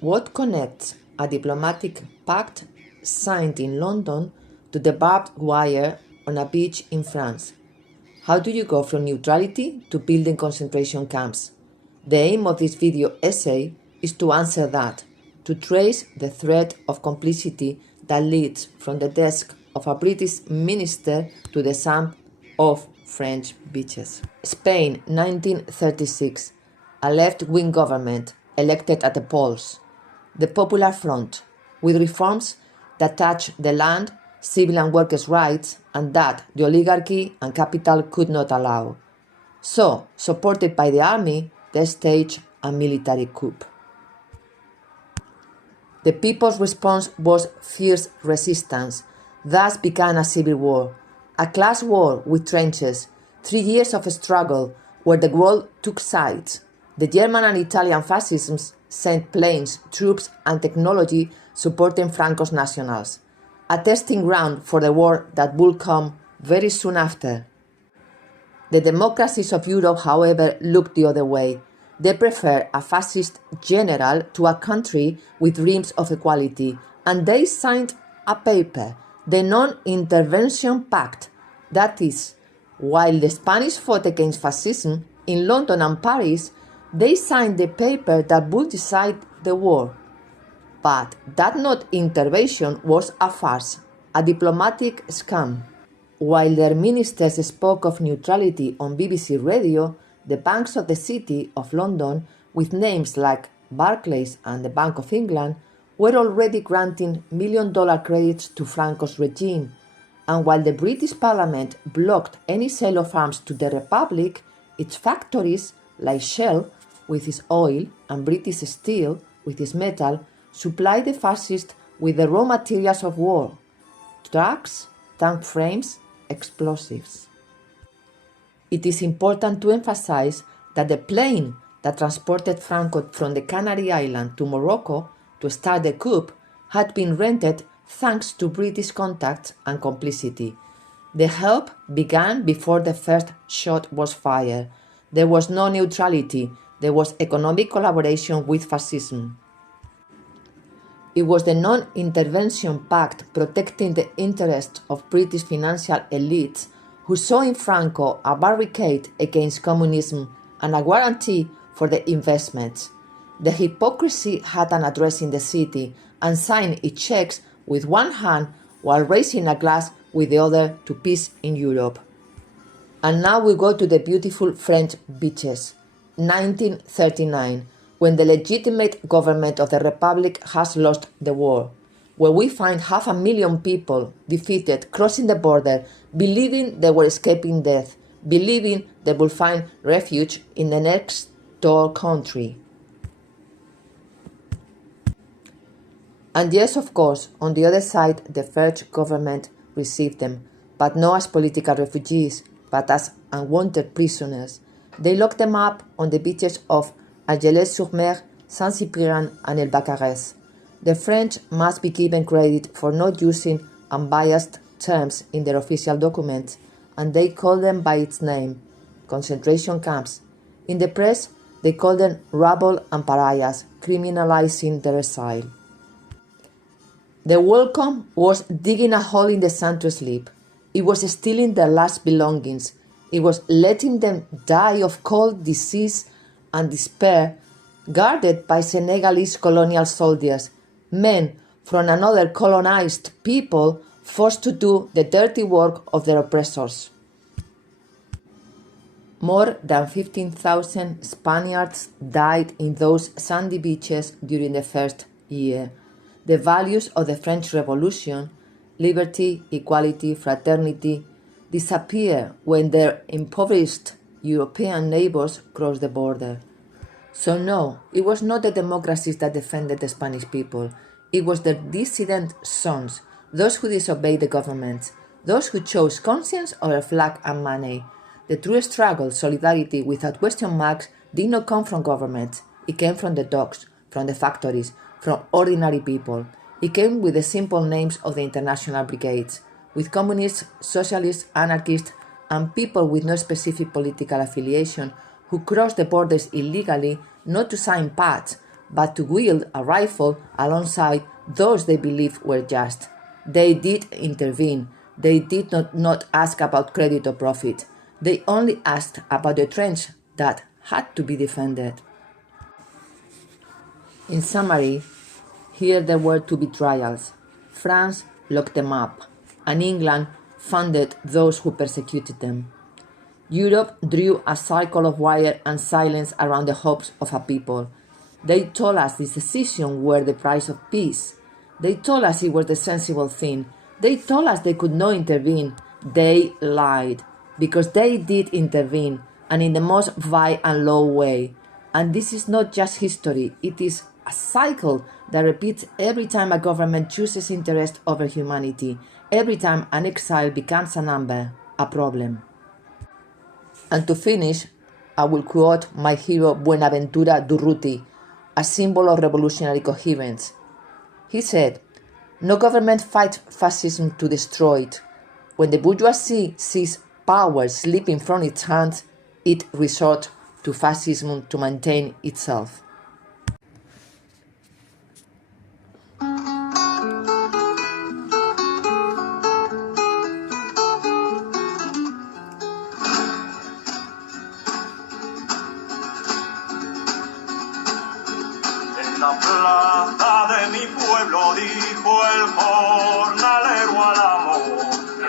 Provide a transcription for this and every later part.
What connects a diplomatic pact signed in London to the barbed wire on a beach in France? How do you go from neutrality to building concentration camps? The aim of this video essay is to answer that, to trace the thread of complicity that leads from the desk of a British minister to the sand of French beaches. Spain, 1936. A left-wing government elected at the polls. The Popular Front, with reforms that touch the land, civil and workers' rights, and that the oligarchy and capital could not allow. So, supported by the army, they staged a military coup. The people's response was fierce resistance, thus began a civil war, a class war with trenches, 3 years of struggle where the world took sides. The German and Italian fascisms sent planes, troops, and technology supporting Franco's nationals, a testing ground for the war that would come very soon after. The democracies of Europe, however, looked the other way. They preferred a fascist general to a country with dreams of equality, and they signed a paper, the Non-Intervention Pact. That is, while the Spanish fought against fascism in London and Paris, they signed the paper that would decide the war. But that non-intervention was a farce, a diplomatic scam. While their ministers spoke of neutrality on BBC Radio, the banks of the City of London, with names like Barclays and the Bank of England, were already granting million-dollar credits to Franco's regime, and while the British Parliament blocked any sale of arms to the Republic, its factories, like Shell with its oil and British Steel with its metal, supplied the fascists with the raw materials of war: trucks, tank frames, explosives. It is important to emphasize that the plane that transported Franco from the Canary Islands to Morocco to start the coup had been rented thanks to British contacts and complicity. The help began before the first shot was fired. There was no neutrality, there was economic collaboration with fascism. It was the Non-Intervention Pact protecting the interests of British financial elites who saw in Franco a barricade against communism and a guarantee for the investments. The hypocrisy had an address in the city and signed its checks with one hand while raising a glass with the other to peace in Europe. And now we go to the beautiful French beaches. 1939, when the legitimate government of the Republic has lost the war, where we find 500,000 people defeated crossing the border, believing they were escaping death, believing they would find refuge in the next door country. And yes, of course, on the other side, the French government received them, but not as political refugees, but as unwanted prisoners. They locked them up on the beaches of Argelès-sur-Mer, Saint-Cyprien, and El Bacarès. The French must be given credit for not using unbiased terms in their official documents, and they call them by its name, concentration camps. In the press, they call them rabble and pariahs, criminalizing their exile. The welcome was digging a hole in the sand to sleep. It was stealing their last belongings. It was letting them die of cold, disease, and despair, guarded by Senegalese colonial soldiers, men from another colonized people forced to do the dirty work of their oppressors. More than 15,000 Spaniards died in those sandy beaches during the first year. The values of the French Revolution, liberty, equality, fraternity, disappear when their impoverished European neighbors crossed the border. So no, it was not the democracies that defended the Spanish people. It was their dissident sons, those who disobeyed the governments, those who chose conscience over flag and money. The true struggle, solidarity without question marks, did not come from governments. It came from the docks, from the factories, from ordinary people. It came with the simple names of the international brigades, with communists, socialists, anarchists, and people with no specific political affiliation who crossed the borders illegally not to sign pacts, but to wield a rifle alongside those they believed were just. They did intervene. They did not ask about credit or profit. They only asked about the trench that had to be defended. In summary, here there were two betrayals. France locked them up, and England funded those who persecuted them. Europe drew a circle of wire and silence around the hopes of a people. They told us this decision were the price of peace. They told us it was the sensible thing. They told us they could not intervene. They lied, because they did intervene, and in the most vile and low way. And this is not just history, it is a cycle that repeats every time a government chooses interest over humanity, every time an exile becomes a number, a problem. And to finish, I will quote my hero Buenaventura Durruti, a symbol of revolutionary coherence. He said, "No government fights fascism to destroy it. When the bourgeoisie sees power slipping from its hands, it resorts to fascism to maintain itself." La plaza de mi pueblo dijo el jornalero al amo.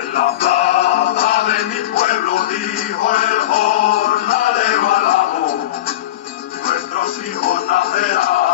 En la plaza de mi pueblo dijo el jornalero al amo. Nuestros hijos nacerán.